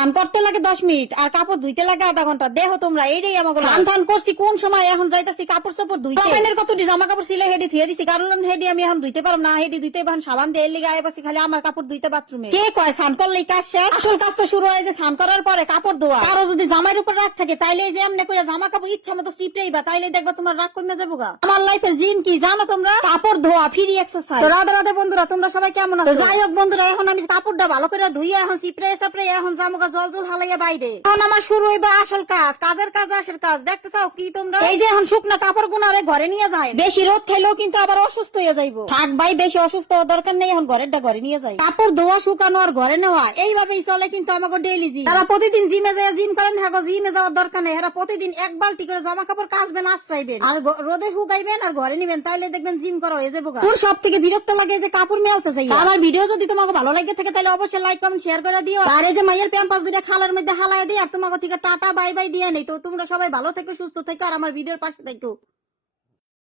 স্নান করতে লাগে 10 মিনিট আর কাপড় ধুইতে লাগে আধা ঘন্টা। দেখো তোমরা এইটাই আমাকে স্নান টান করছি কোন সময়, এখন যাইতাছি কাপড় চাপড় ধুইতে। প্যানের কতটি জামা কাপড় ছিল হেডি ধুয়ে দিছি, কারণ হেডি আমি এখন ধুইতে পারব না, হেডি ধুইতে এখন সাবান দিয়ে এর লিগে আয় পাচ্ছি খালি আমার কাপড় ধুইতে বাথরুমে। কে কয় স্নান করলেই কাজ শেষ? আসল কাজ তো শুরু হয় যে স্নান করার পরে কাপড় ধোয়া। কারো যদি জামার উপর রাগ থাকে তাইলে এই যে এমনি করে জামা কাপড় ইচ্ছা মতো চিপড়েইবা, তাইলে দেখবা তোমার রাগ কমে যাবো গা। আমার লাইফের জিন কি জানো তোমরা? কাপড় ধোয়া, ফ্রি এক্সারসাইজ। রাধে রাধে বন্ধুরা, তোমরা সবাই কেমন আছো? যাই হোক বন্ধুরা, এখন আমি কাপড়টা ভালো করে ধুইয়া এখন চিপড়ে চাপড়ে এখন জামুকা জল জল হালাইয়া বাইরে। এখন আমার শুরু হইবা আসল কাজ, কাজের কাজ আসল কাজ। দেখতে চাও কি তোমরা? এই যে এখন শুকনা কাপড় গুনারে ঘরে নিয়ে যায়, বেশি রোদ খেলেও কিন্তু আবার অসুস্থ হয়ে যাইবো। থাক ভাই, বেশি অসুস্থ হওয়ার দরকার নেই, এখন ঘরেরটা ঘরে নিয়ে যায়। কাপড় ধোয়া, শুকানো আর ঘরে নেওয়া এইভাবেই চলে কিন্তু আমাকে ডেইলি জিম। তারা প্রতিদিন জিমে যায় জিম করেন, হ্যাঁ জিমে যাওয়ার দরকার নেই। এরা প্রতিদিন এক বালতি করে জামা কাপড় কাচবেন, আশ্রাইবেন আর রোদে শুকাইবেন আর ঘরে নিবেন, তাইলে দেখবেন জিম করা হয়ে যাবো। তোর সব থেকে বিরক্ত লাগে যে কাপড় মেলতে চাই। আমার ভিডিও যদি তোমাকে ভালো লাগে থাকে তাহলে অবশ্যই লাইক কমেন্ট শেয়ার করে দিও। আর এই যে মাইয়ের প্যাম্পাস দুইটা খালের মধ্যে হালায় দিই আর তোমাকে থেকে টাটা বাই বাই দিয়ে নেই। তো তোমরা সবাই ভালো থেকো, সুস্থ থেকো আর আমার ভিডিওর পাশে থেকো।